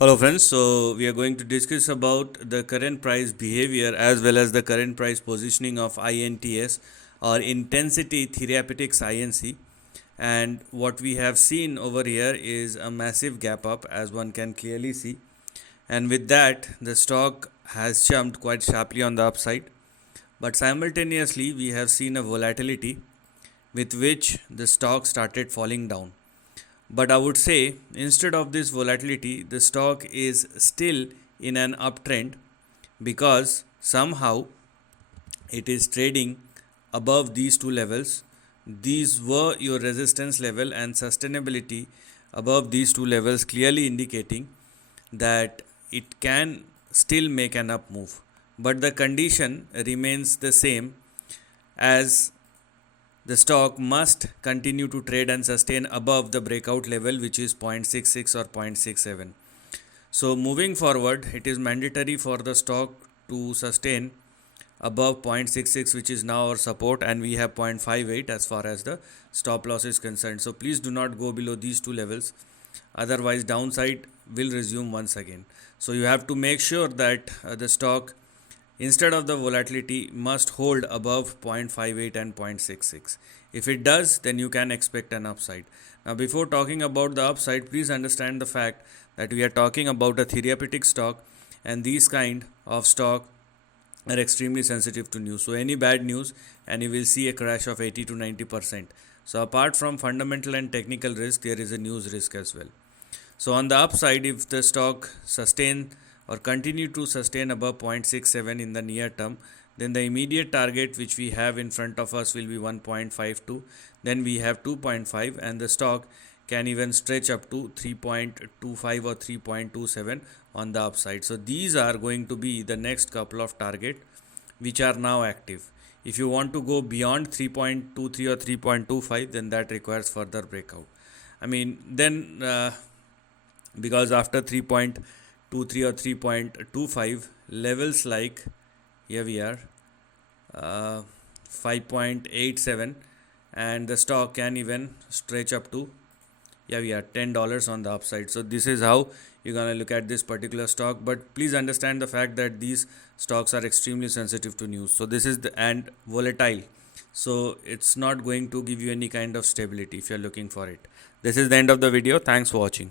Hello friends, so we are going to discuss about the current price behavior as well as the current price positioning of INTS or Intensity Therapeutics INC. And what we have seen over here is a massive gap up, as one can clearly see, and with that the stock has jumped quite sharply on the upside, but simultaneously we have seen a volatility with which the stock started falling down. But I would say instead of this volatility, the stock is still in an uptrend because somehow it is trading above these two levels. These were your resistance level and sustainability above these two levels, clearly indicating that it can still make an up move. But the condition remains the same, as the stock must continue to trade and sustain above the breakout level, which is 0.66 or 0.67. So moving forward, it is mandatory for the stock to sustain above 0.66, which is now our support, and we have 0.58 as far as the stop loss is concerned. So please do not go below these two levels, otherwise downside will resume once again. So you have to make sure that the stock, instead of the volatility, must hold above 0.58 and 0.66. If it does, then you can expect an upside. Now before talking about the upside, please understand the fact that we are talking about a therapeutic stock, and these kind of stock are extremely sensitive to news. So any bad news and you will see a crash of 80 to 90%. So apart from fundamental and technical risk, there is a news risk as well. So on the upside, if the stock sustain or continue to sustain above 0.67 in the near term, then the immediate target which we have in front of us will be 1.52, then we have 2.5, and the stock can even stretch up to 3.25 or 3.27 on the upside. So these are going to be the next couple of target which are now active. If you want to go beyond 3.23 or 3.25, then that requires further breakout. Because after 3.23 or 3.25, levels like here we are, 5.87, and the stock can even stretch up to, yeah, we are $10 on the upside. So this is how you're gonna look at this particular stock. But please understand the fact that these stocks are extremely sensitive to news. So this is the and volatile. So it's not going to give you any kind of stability if you're looking for it. This is the end of the video. Thanks for watching.